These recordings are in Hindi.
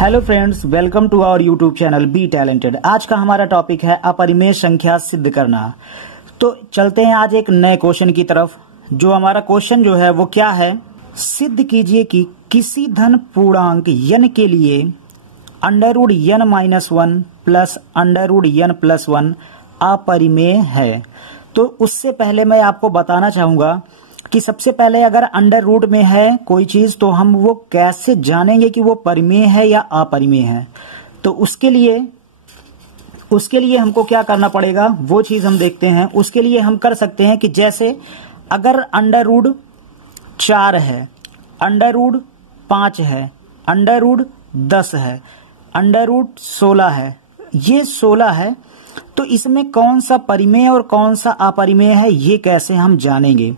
Hello friends, welcome to our YouTube channel be talented. आज का हमारा टॉपिक है अपरिमेय संख्या सिद्ध करना। तो चलते हैं आज एक नए क्वेश्चन की तरफ। जो हमारा क्वेश्चन जो है वो क्या है, सिद्ध कीजिए कि किसी धन पूर्णांक n के लिए √n-1 प्लस √n+1 अपरिमेय है। तो उससे पहले मैं आपको बताना चाहूंगा कि सबसे पहले अगर अंडर रूट में है कोई चीज तो हम वो कैसे जानेंगे कि वो परिमेय है या अपरिमेय है। तो उसके लिए हमको क्या करना पड़ेगा वो चीज हम देखते हैं। उसके लिए हम कर सकते हैं कि जैसे अगर अंडर रूट 4 है, अंडर रूट 5 है, अंडर रूट 10 है, अंडर रूट 16 है, ये 16 है, तो इसमें कौन सा परिमेय और कौन सा अपरिमेय है ये कैसे हम जानेंगे।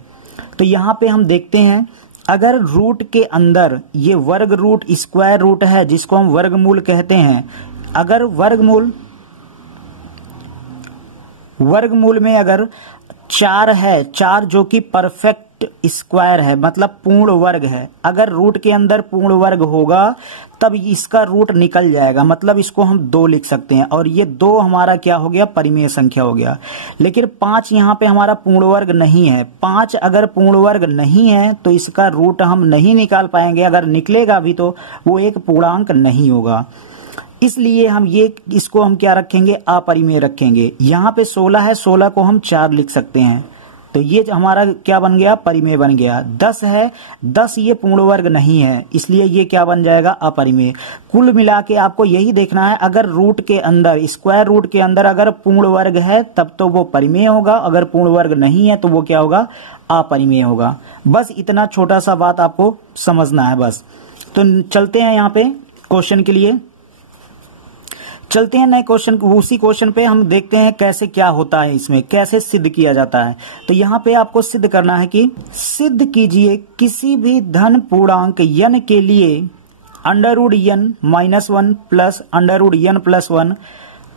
तो यहाँ पे हम देखते हैं, अगर रूट के अंदर ये वर्ग रूट स्क्वायर रूट है जिसको हम वर्गमूल कहते हैं, अगर वर्गमूल में अगर 4 है, 4 जो कि परफेक्ट स्क्वायर है मतलब पूर्ण वर्ग है, अगर रूट के अंदर पूर्ण वर्ग होगा तब इसका रूट निकल जाएगा, मतलब इसको हम 2 लिख सकते हैं और ये 2 हमारा क्या हो गया, परिमेय संख्या हो गया। लेकिन 5 यहाँ पे हमारा पूर्ण वर्ग नहीं है। 5 अगर पूर्ण वर्ग नहीं है तो इसका रूट हम नहीं निकाल पाएंगे, अगर निकलेगा भी तो वो एक पूर्णांक नहीं होगा। इसलिए हम इसको हम क्या रखेंगे, अपरिमेय रखेंगे। यहाँ पे 16 है, 16 को हम 4 लिख सकते हैं, तो ये हमारा क्या बन गया, परिमेय बन गया। 10 है, 10 ये पूर्ण वर्ग नहीं है, इसलिए ये क्या बन जाएगा, अपरिमेय। कुल मिला के आपको यही देखना है, अगर रूट के अंदर स्क्वायर रूट के अंदर अगर पूर्ण वर्ग है तब तो वो परिमेय होगा, अगर पूर्ण वर्ग नहीं है तो वो क्या होगा, अपरिमेय होगा। बस इतना छोटा सा बात आपको समझना है बस। तो चलते हैं यहाँ पे क्वेश्चन के लिए, चलते हैं नए क्वेश्चन। उसी क्वेश्चन पे हम देखते हैं कैसे क्या होता है, इसमें कैसे सिद्ध किया जाता है। तो यहाँ पे आपको सिद्ध करना है कि सिद्ध कीजिए किसी भी धन पूर्णांक n के लिए √n-1 प्लस √n+1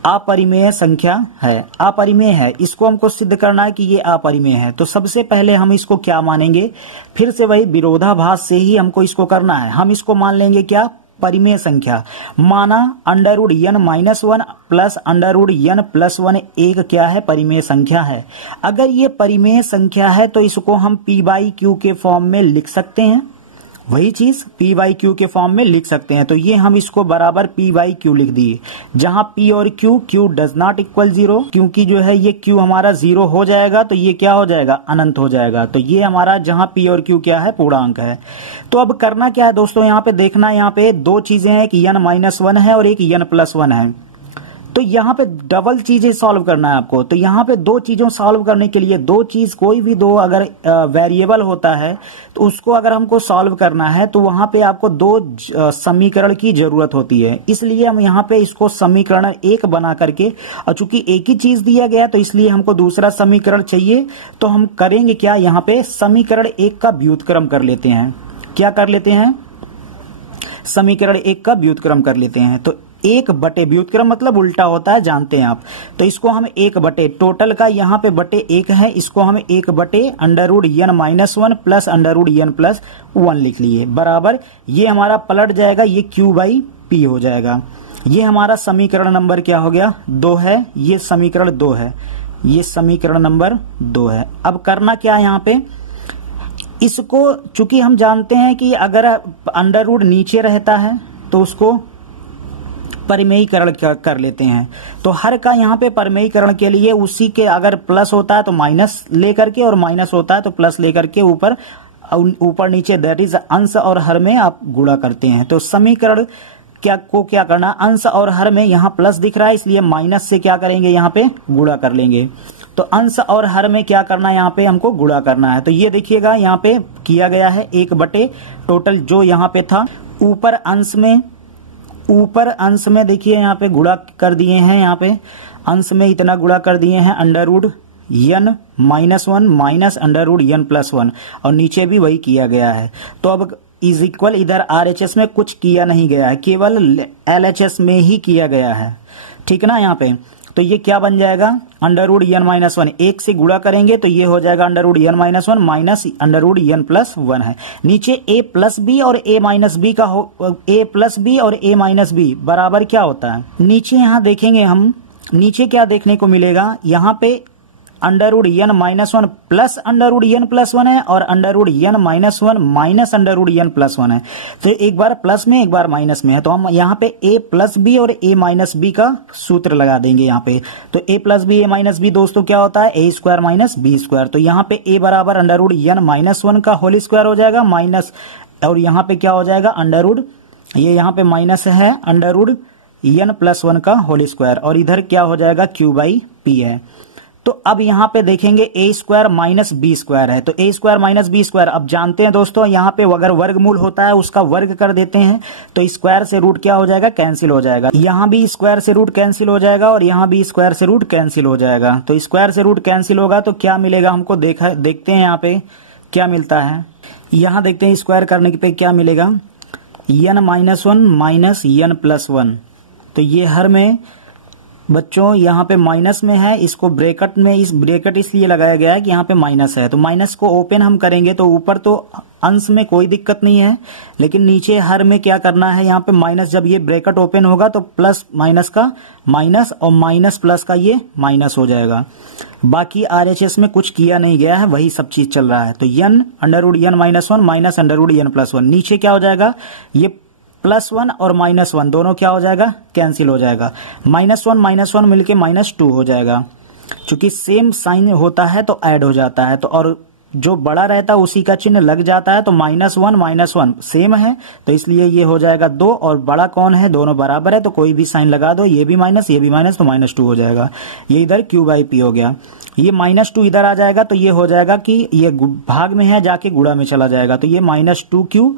अपरिमेय संख्या है, अपरिमेय है। इसको हमको सिद्ध करना है कि ये अपरिमेय है। तो सबसे पहले हम इसको क्या मानेंगे, फिर से वही विरोधाभास से ही हमको इसको करना है। हम इसको मान लेंगे क्या, परिमेय संख्या। माना √n-1 प्लस √n+1 एक क्या है, परिमेय संख्या है। अगर ये परिमेय संख्या है तो इसको हम p/q के फॉर्म में लिख सकते हैं, वही चीज p/q के फॉर्म में लिख सकते हैं। तो ये हम इसको बराबर p/q लिख दिए, जहां p और q डज नॉट इक्वल 0, क्योंकि जो है ये q हमारा 0 हो जाएगा तो ये क्या हो जाएगा, अनंत हो जाएगा। तो ये हमारा जहां p और q क्या है, पूर्णांक है। तो अब करना क्या है दोस्तों, यहाँ पे देखना, यहाँ पे 2 चीजें हैं, एक n-1 है और एक n+1 है। तो यहाँ पे डबल चीजें सॉल्व करना है आपको। तो यहाँ पे 2 चीजों सॉल्व करने के लिए 2 चीज, कोई भी 2 अगर वेरिएबल होता है तो उसको अगर हमको सॉल्व करना है तो वहां पे आपको 2 समीकरण की जरूरत होती है। इसलिए हम यहाँ पे इसको समीकरण 1 बना करके, और चूंकि एक ही चीज दिया गया तो इसलिए हमको दूसरा समीकरण चाहिए, तो हम करेंगे क्या, यहाँ पे समीकरण 1 का व्युत्क्रम कर लेते हैं। क्या कर लेते हैं, समीकरण 1 का व्युत्क्रम कर लेते हैं। तो 1/, व्युत्क्रम मतलब उल्टा होता है, जानते हैं आप। तो इसको हम 1/, टोटल का यहाँ पे बटे 1 है, इसको हम 1/√n-1 प्लस √n+1 लिख लिए, बराबर ये हमारा पलट जाएगा, ये q/p हो जाएगा। ये हमारा समीकरण नंबर क्या हो गया, 2 है। ये समीकरण 2 है, ये समीकरण नंबर 2 है। अब करना क्या है, यहाँ पे इसको, चूंकि हम जानते हैं कि अगर अंडर रूट नीचे रहता है तो उसको परिमेयीकरण कर लेते हैं। तो हर का यहाँ पे परिमेयीकरण के लिए उसी के अगर प्लस होता है तो माइनस लेकर के, और माइनस होता है तो प्लस लेकर के ऊपर नीचे, दैट इज अंश और हर में आप गुणा करते हैं। तो समीकरण क्या करना, अंश और हर में यहाँ प्लस दिख रहा है इसलिए माइनस से क्या करेंगे, यहाँ पे गुणा कर लेंगे। तो अंश और हर में क्या करना है, यहाँ पे हमको गुणा करना है। तो ये देखिएगा यहाँ पे किया गया है 1/, टोटल जो यहाँ पे था ऊपर अंश में देखिए यहाँ पे गुणा कर दिए हैं, यहाँ पे अंश में इतना गुणा कर दिए हैं √n-1 माइनस √n+1, और नीचे भी वही किया गया है। तो अब इज इक्वल, इधर RHS में कुछ किया नहीं गया है, केवल LHS में ही किया गया है, ठीक ना। यहाँ पे तो ये क्या बन जाएगा, under root n minus one, एक से गुणा करेंगे तो ये हो जाएगा under root n minus one minus under root n plus one है। नीचे a प्लस बी और a माइनस बी का a प्लस बी और a माइनस बी बराबर क्या होता है। नीचे यहाँ देखेंगे हम, नीचे क्या देखने को मिलेगा, यहाँ पे under root n minus one plus under root n plus one है और under root n minus one minus under root n plus one है। तो एक बार प्लस में एक बार माइनस में है, तो हम यहाँ पे a प्लस बी और a माइनस बी का सूत्र लगा देंगे यहाँ पे। तो a plus B a minus B दोस्तों क्या होता है, a square minus B square. तो यहाँ पे a बराबर under root n minus one का होल स्क्वायर हो जाएगा माइनस, और यहाँ पे क्या हो जाएगा अंडर रूट, ये यहाँ पे माइनस है under root n plus one का होल स्क्वायर, और इधर क्या हो जाएगा q बाई p है। तो अब यहाँ पे देखेंगे a square minus B square है, तो a square minus B square अब जानते हैं दोस्तों, यहाँ पे अगर वर्गमूल होता है उसका वर्ग कर देते हैं तो स्क्वायर से रूट क्या हो जाएगा, कैंसिल हो जाएगा। यहाँ भी स्क्वायर से रूट कैंसिल हो जाएगा और यहाँ भी स्क्वायर से रूट कैंसिल हो जाएगा। तो स्क्वायर से रूट कैंसिल होगा तो क्या मिलेगा हमको, देखते हैं यहाँ पे क्या मिलता है। यहाँ देखते हैं स्क्वायर करने पे क्या मिलेगा, n minus one minus n plus one. तो ये हर में बच्चों यहाँ पे माइनस में है, इसको ब्रैकेट में, इस ब्रैकेट इसलिए लगाया गया है कि यहाँ पे माइनस है, तो माइनस को ओपन हम करेंगे तो ऊपर तो अंश में कोई दिक्कत नहीं है, लेकिन नीचे हर में क्या करना है, यहाँ पे माइनस, जब ये ब्रैकेट ओपन होगा तो प्लस माइनस का माइनस और माइनस प्लस का ये माइनस हो जाएगा। बाकी आरएचएस में कुछ किया नहीं गया है, वही सब चीज चल रहा है। तो n under root n minus one minus under root n plus one, नीचे क्या हो जाएगा, ये प्लस वन और माइनस वन दोनों क्या हो जाएगा, कैंसिल हो जाएगा। माइनस वन मिलके माइनस टू हो जाएगा, क्योंकि सेम साइन होता है तो ऐड हो जाता है, तो और जो बड़ा रहता है उसी का चिन्ह लग जाता है, तो माइनस वन सेम है तो इसलिए ये हो जाएगा दो, और बड़ा कौन है, दोनों बराबर है तो कोई भी साइन लगा दो, ये भी माइनस तो माइनस टू हो जाएगा। ये इधर q बाई पी हो गया, ये माइनस टू इधर आ जाएगा तो ये हो जाएगा कि ये भाग में है जाके गुणा में चला जाएगा, तो ये माइनस टू क्यू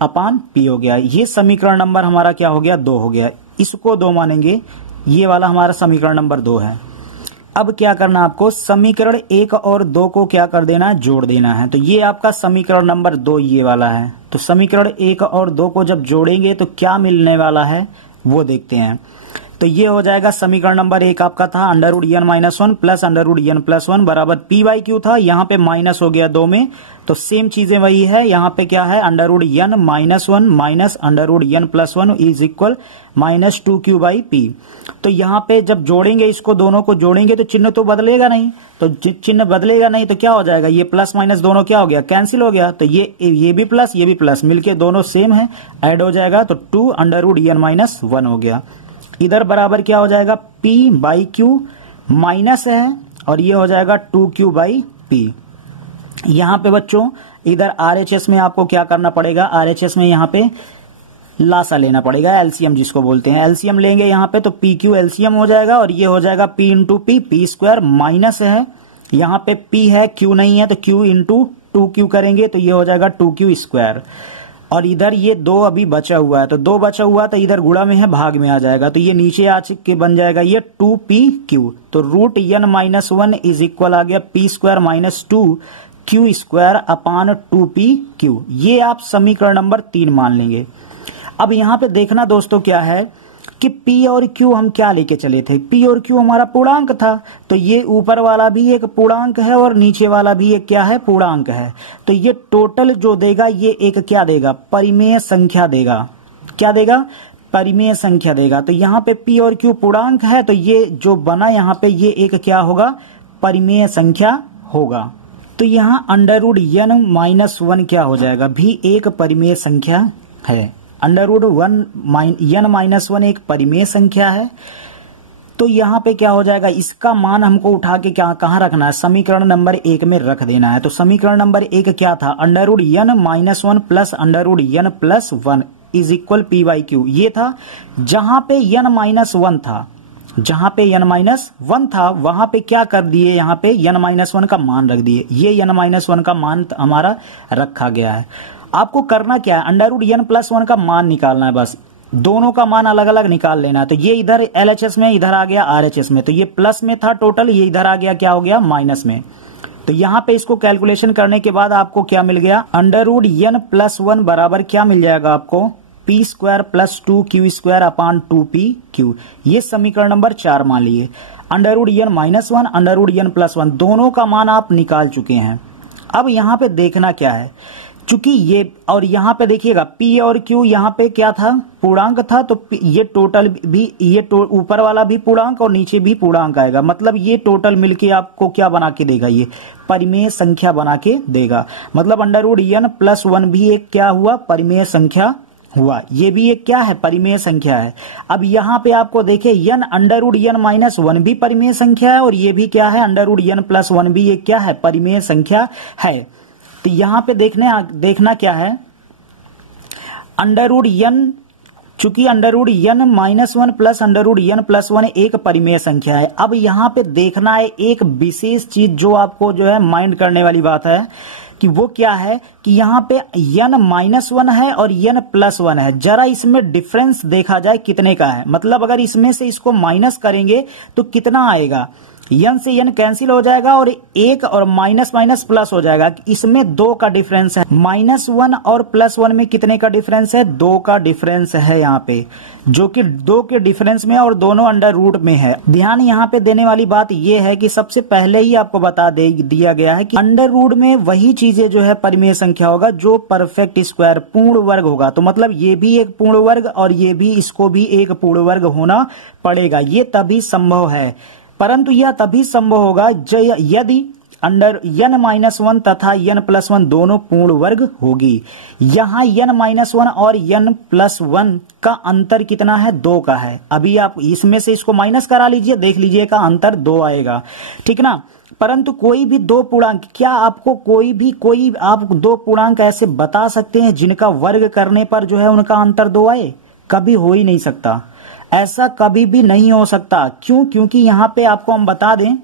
अपान पी हो गया। ये समीकरण नंबर हमारा क्या हो गया, 2 हो गया, इसको 2 मानेंगे, ये वाला हमारा समीकरण नंबर 2 है। अब क्या करना आपको, समीकरण 1 और 2 को क्या कर देना है, जोड़ देना है। तो ये आपका समीकरण नंबर 2 ये वाला है। तो समीकरण 1 और 2 को जब जोड़ेंगे तो क्या मिलने वाला है वो देखते हैं। तो ये हो जाएगा समीकरण नंबर 1 आपका था under root n minus one plus under root n plus one बराबर p बाई क्यू था, यहाँ पे माइनस हो गया 2 में, तो सेम चीजें वही है। यहाँ पे क्या है, under root n minus one minus under root n plus one is equal minus two q by p. तो यहाँ पे जब जोड़ेंगे, इसको दोनों को जोड़ेंगे तो चिन्ह तो बदलेगा नहीं, तो चिन्ह बदलेगा नहीं तो क्या हो जाएगा, ये प्लस माइनस दोनों क्या हो गया, कैंसिल हो गया। तो ये भी प्लस मिलके दोनों सेम है, ऐड हो जाएगा, तो 2 under root n minus one हो गया। इधर बराबर क्या हो जाएगा, p बाई क्यू माइनस है और ये हो जाएगा 2q बाई p। यहाँ पे बच्चों इधर आरएचएस में आपको क्या करना पड़ेगा, आरएचएस में यहाँ पे लासा लेना पड़ेगा, एलसीएम जिसको बोलते हैं, एलसीएम लेंगे यहाँ पे तो पी क्यू एलसीएम हो जाएगा और ये हो जाएगा p into P square minus है, यहाँ पे p है q नहीं है तो q इंटू 2q करेंगे तो ये हो जाएगा 2q स्क्वायर। और इधर ये 2 अभी बचा हुआ है, तो 2 बचा हुआ तो इधर गुणा में है, भाग में आ जाएगा, तो ये नीचे आ के बन जाएगा ये 2pq। तो root n minus one is equal आ गया p square minus 2q square upon 2pq। ये आप समीकरण नंबर 3 मान लेंगे। अब यहाँ पे देखना दोस्तों क्या है कि p और q हम क्या लेके चले थे, p और q हमारा पूर्णांक था, तो ये ऊपर वाला भी एक पूर्णांक है और नीचे वाला भी एक क्या है, पूर्णांक है। तो ये टोटल जो देगा ये एक क्या देगा, परिमेय संख्या देगा। क्या देगा, परिमेय संख्या देगा। तो यहाँ पे p और q पूर्णांक है तो ये जो बना यहाँ पे ये एक क्या होगा, परिमेय संख्या होगा। तो यहाँ under root n minus one क्या हो जाएगा, भी एक परिमेय संख्या है। Under root n minus one एक परिमेय संख्या है। तो यहाँ पे क्या हो जाएगा, इसका मान हमको उठा के क्या कहाँ रखना है, समीकरण नंबर 1 में रख देना है। तो समीकरण नंबर 1 क्या था, under root n minus one plus under root n plus one is equal p by q. ये था जहां पे n माइनस वन था, जहां पे n माइनस वन था वहां पे क्या कर दिए, यहाँ पे n माइनस वन का मान रख दिए। ये n माइनस वन का मान हमारा रखा गया है। आपको करना क्या है, under root n plus one का मान निकालना है, बस दोनों का मान अलग अलग निकाल लेना है। तो ये इधर एलएचएस में, इधर आ गया आरएचएस में, तो ये प्लस में था टोटल, ये इधर आ गया क्या हो गया, माइनस में। तो यहाँ पे इसको कैलकुलेशन करने के बाद आपको क्या मिल गया, under root n plus one बराबर क्या मिल जाएगा आपको, p square plus 2q square upon 2pq। ये समीकरण नंबर 4 मान लिए। Under root n -1 under root n +1 दोनों का मान आप निकाल चुके हैं। अब यहाँ पे देखना क्या है, चूंकि ये और यहाँ पे देखिएगा P और Q यहाँ पे क्या था, पूर्णांक था, तो ये टोटल भी ये ऊपर वाला भी पूर्णांक और नीचे भी पूर्णांक आएगा, मतलब ये टोटल मिलके आपको क्या बना के देगा, ये परिमेय संख्या बना के देगा। मतलब अंडर रूट n +1 भी एक क्या हुआ, परिमेय संख्या हुआ, ये भी एक क्या है, परिमेय संख्या है। अब यहाँ पे आपको देखे n अंडर रूट n -1 भी परिमेय संख्या है और ये भी क्या है, अंडर रूट n +1 भी एक क्या है, परिमेय संख्या है। तो यहाँ पे देखना क्या है, अंडर रूट n, चूंकि under root n -1 plus under root n +1 एक परिमेय संख्या है। अब यहाँ पे देखना है एक विशेष चीज जो आपको जो है माइंड करने वाली बात है कि वो क्या है कि यहाँ पे n -1 है और n +1 है, जरा इसमें डिफरेंस देखा जाए कितने का है। मतलब अगर इसमें से इसको माइनस करेंगे तो कितना आएगा, n से n कैंसिल हो जाएगा और एक और माइनस माइनस प्लस हो जाएगा। इसमें 2 का डिफरेंस है, -1 और +1 में कितने का डिफरेंस है, 2 का डिफरेंस है यहाँ पे, जो कि 2 के डिफरेंस में और दोनों अंडर रूट में है। ध्यान यहाँ पे देने वाली बात ये है कि सबसे पहले ही आपको बता दिया गया है कि अंडर रूट में वही चीजें जो है परिमेय संख्या होगा जो परफेक्ट स्क्वायर पूर्ण वर्ग होगा। तो मतलब ये भी एक पूर्ण वर्ग और ये भी, इसको भी एक पूर्ण वर्ग होना पड़ेगा। ये तभी संभव है, परंतु यह तभी संभव होगा यदि अंडर n -1 तथा n +1 दोनों पूर्ण वर्ग होगी। यहाँ n -1 और n +1 का अंतर कितना है, 2 का है। अभी आप इसमें से इसको माइनस करा लीजिए, देख लीजिए का अंतर 2 आएगा, ठीक ना। परंतु कोई भी 2 पूर्णांक, क्या आपको कोई आप 2 पूर्णांक ऐसे बता सकते हैं जिनका वर्ग करने पर जो है उनका अंतर 2 आए? कभी हो ही नहीं सकता, ऐसा कभी भी नहीं हो सकता। क्यों? क्योंकि यहाँ पे आपको हम बता दें,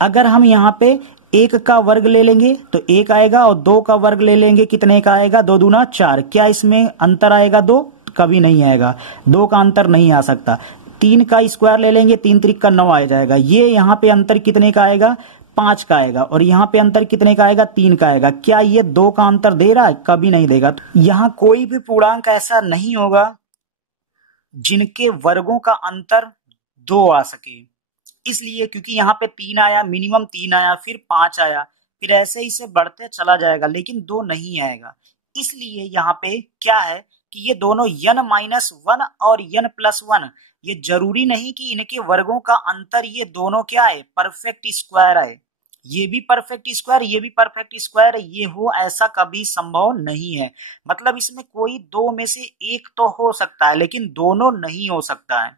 अगर हम यहाँ पे 1 का वर्ग ले लेंगे तो 1 आएगा और 2 का वर्ग ले लेंगे, कितने का आएगा, 2 दूना 4। क्या इसमें अंतर आएगा 2? कभी नहीं आएगा, 2 का अंतर नहीं आ सकता। 3 का स्क्वायर ले लेंगे, 3 त्रिक का 9 आ जाएगा। ये यहाँ पे अंतर कितने का आएगा, 5 का आएगा। और यहाँ पे अंतर कितने का आएगा, 3 का आएगा। क्या ये 2 का अंतर दे रहा है? कभी नहीं देगा। यहाँ कोई भी पूर्णांक ऐसा नहीं होगा जिनके वर्गों का अंतर 2 आ सके। इसलिए क्योंकि यहाँ पे 3 आया, मिनिमम 3 आया, फिर 5 आया, फिर ऐसे ही से बढ़ते चला जाएगा, लेकिन 2 नहीं आएगा। इसलिए यहाँ पे क्या है कि ये दोनों n -1 और n +1, ये जरूरी नहीं कि इनके वर्गों का अंतर ये दोनों क्या है, परफेक्ट स्क्वायर है। ये भी परफेक्ट स्क्वायर, ये भी परफेक्ट स्क्वायर, ये हो ऐसा कभी संभव नहीं है। मतलब इसमें कोई 2 में से एक तो हो सकता है, लेकिन दोनों नहीं हो सकता है।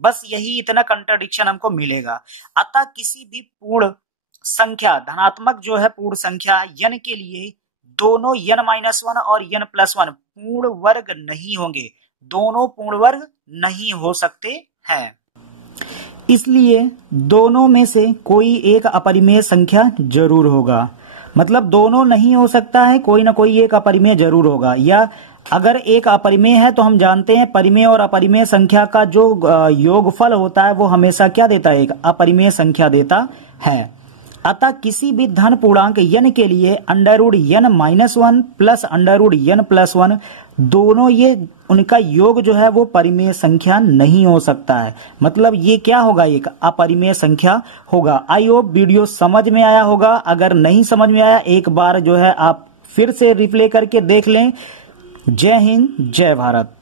बस यही इतना कंट्राडिक्शन हमको मिलेगा। अतः किसी भी पूर्ण संख्या, धनात्मक जो है पूर्ण संख्या n के लिए दोनों n -1 और n +1 पूर्ण वर्ग नहीं होंगे, दोनों पूर्ण वर्ग नहीं हो सकते हैं। इसलिए दोनों में से कोई एक अपरिमेय संख्या जरूर होगा। मतलब दोनों नहीं हो सकता है, कोई ना कोई एक अपरिमेय जरूर होगा। या अगर एक अपरिमेय है तो हम जानते हैं परिमेय और अपरिमेय संख्या का जो योगफल होता है वो हमेशा क्या देता है, एक अपरिमेय संख्या देता है। अतः किसी भी धन पूर्णांक n के लिए under root n -1 plus under root n +1 दोनों ये उनका योग जो है वो परिमेय संख्या नहीं हो सकता है। मतलब ये क्या होगा, एक अपरिमेय संख्या होगा। आई होप वीडियो समझ में आया होगा। अगर नहीं समझ में आया, एक बार जो है आप फिर से रिप्ले करके देख लें। जय हिंद, जय भारत।